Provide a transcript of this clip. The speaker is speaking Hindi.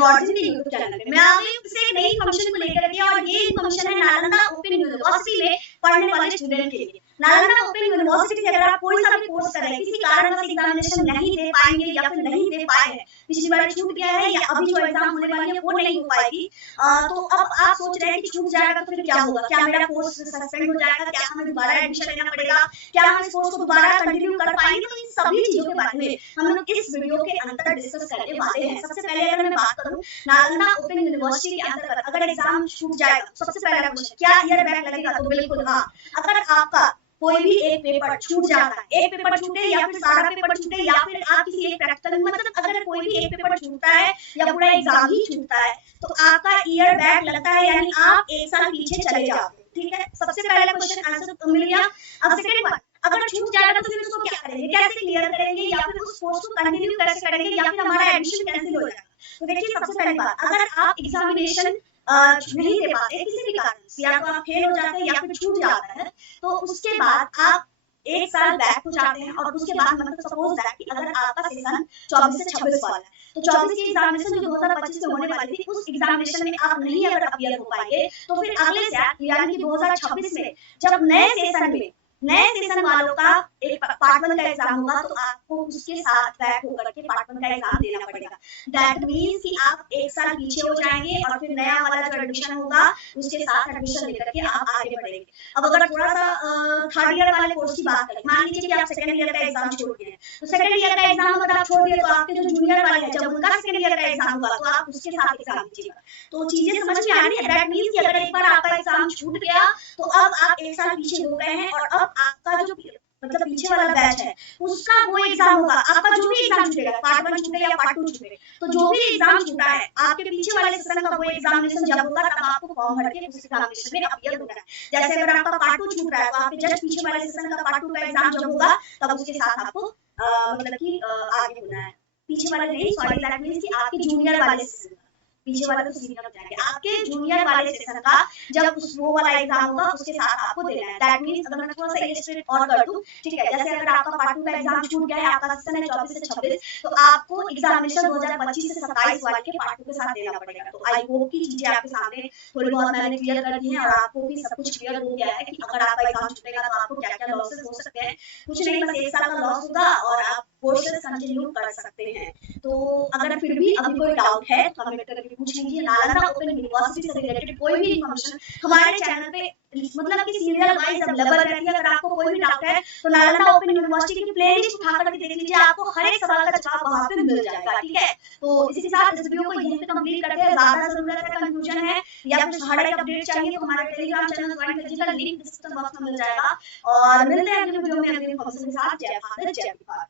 लॉर्जिन के यूट्यूब चैनल पे। मैं आ गई हूँ किसी नई फंक्शन को लेकर के, और ये फंक्शन है नालंदा ओपन यूनिवर्सिटी में पढ़ने वाले स्टूडेंट के लिए। नालंदा ओपन यूनिवर्सिटी से अगर आप कोई सा भी कोर्स कर रहे हैं, किसी कारणवश एग्जामिनेशन नहीं दे पाएंगे या फिर नहीं दे पाए हैं, पिछली बार छूट गया है या अभी जो एग्जाम होने वाली है वो नहीं हो पाएगी, तो अब आप सोच रहे हैं कि छूट जाएगा तो फिर क्या होगा, क्या मेरा कोर्स सस्पेंड हो जाएगा, क्या हमें दोबारा एडमिशन लेना पड़ेगा, क्या हम इस कोर्स को दोबारा कंटिन्यू कर पाएंगे। तो इन सभी चीजों के बारे में हम लोग इस वीडियो के अंदर डिस्कस करने वाले हैं। सबसे पहले अगर मैं बात करूं नालंदा ओपन यूनिवर्सिटी के अंतर्गत अगर एग्जाम छूट जाएगा, सबसे पहला क्वेश्चन, क्या ईयर बैक लगेगा? तो बिल्कुल हाँ। अगर आपका कोई भी एक पेपर छूट जाता है, एक पेपर छूटे या फिर सारा पेपर छूटे या फिर आप किसी एक प्रैक्टिकल, मतलब अगर कोई भी एक पेपर छूटता है या पूरा एग्जाम ही छूटता है तो आपका ईयर बैक लगता है, यानी आप एक साल पीछे चले जाते हैं। ठीक है, सबसे पहला क्वेश्चन आंसर तो मिल गया। अब सेकंड वन, अगर छूट जाएगा तो फिर उसको क्या करेंगे, कैसे क्लियर करेंगे, या फिर उस कोर्स को कंटिन्यू कैसे करेंगे, या फिर हमारा एडमिशन कैंसिल हो जाएगा। तो देखिए सबसे पहली बात, अगर आप एग्जामिनेशन नहीं दे पाते किसी भी कारण से, या तो आप फेल हो जाते हैं या फिर छूट जाता है, तो उसके बाद आप एक साल बैक हो जाते हैं। और उसके बाद मतलब सपोज दैट कि अगर आपका सेशन 24 से 26 वाला है, तो 24 की एग्जामिनेशन जो 2025 में होने वाली थी, उस एग्जामिनेशन में आप नहीं अगर अपीयर हो पाएंगे, तो फिर अगले साल यानी कि 2026 में जब नए सेशन वालों का एक पार्ट 1 का एग्जाम होगा, तो आपको उसके साथ बैक होकर के पार्ट 1 का एग्जाम देना पड़ेगा। दैट मींस कि आप एक साल पीछे हो जाएंगे और फिर नया वाला जो एडमिशन होगा उसके साथ एडमिशन लेकर के आप आगे बढ़ेंगे। अब अगर थोड़ा सा थर्ड ईयर वाले कोर्स की बात करें, मान लीजिए कि आप सेकंड ईयर का एग्जाम छोड़ दिए, तो सेकंड ईयर का एग्जाम अगर आप छोड़ दिए तो आपके जो जूनियर वाले हैं, जब उनका सेकंड ईयर का एग्जाम होगा तो आप उसके साथ एग्जाम दीजिएगा। तो चीजें समझ में आ रही है। दैट मींस कि अगर एक बार आपका एग्जाम छूट गया तो अब आप एक साल पीछे हो गए हैं, और अब आपका जो मतलब पीछे वाला बैच है उसका वो एग्जाम होगा। आपका जो भी एग्जाम छूटेगा, पार्ट 1 छूटे या पार्ट 2 छूटे, तो जो भी एग्जाम छूटा है आपके पीछे वाले सेशन का वो एग्जामिनेशन जब होगा तब आपको फॉर्म भर के उस एग्जामिनेशन में अपीयर होना है। जैसे अगर आपका पार्ट 2 छूट रहा है तो आपके जस्ट पीछे वाले सेशन का पार्ट 2 का एग्जाम जब होगा तब उसके साथ आपको मतलब कि आगे होना है। पीछे वाले नहीं, सॉरी, दैट मींस कि आपके जूनियर वाले सेशन, पीछे वाले तो सीनियर हो जाएंगे, आपके जूनियर वाले सेशन का जब उस वो वाला एग्जाम होगा उसके साथ आपको देना है। दैट मींस अगर मैं थोड़ा सा इलस्ट्रेट और कर दूं, ठीक है, जैसे अगर आपका पार्ट 2 का एग्जाम छूट गया है, आपका सेशन है 24 से 26, तो आपको एग्जामिनेशन 2025 से 27 वाले के पार्ट 2 के साथ देना पड़ेगा। तो आई होप की चीजें आपके सामने थोड़ी बहुत मैंने क्लियर कर दी है और आपको भी सब कुछ क्लियर हो गया है कि अगर आपका एग्जाम छूटेगा तो आपको क्या क्या लॉसेस हो सकते हैं। कुछ नहीं, बस एक साल का लॉस होगा और आप कोर्सेज कंटिन्यू कर सकते हैं। तो अगर फिर भी अभी कोई डाउट है तो कमेंट करके पूछ लीजिए। नालंदा ओपन यूनिवर्सिटी से रिलेटेड कोई भी इन्फॉर्मेशन हमारे चैनल पे मतलब कि सीरियल वाइज अवेलेबल रहती है। अगर आपको कोई भी डाउट है तो नालंदा ओपन यूनिवर्सिटी की प्लेलिस्ट उठा करके देख लीजिए, आपको हर एक सवाल का जवाब वहां पे मिल जाएगा। ठीक है, तो इसी के साथ इस वीडियो को यहीं पे कंप्लीट करते हैं। ज्यादा जरूरत है, कंफ्यूजन है या फिर हर एक अपडेट चाहिए तो हमारे टेलीग्राम चैनल ज्वाइन कीजिएगा, लिंक डिस्क्रिप्शन बॉक्स में मिल जाएगा। और मिलते हैं अगले वीडियो में अगले इन्फॉर्मेशन के साथ। जय भारत, जय बिहार।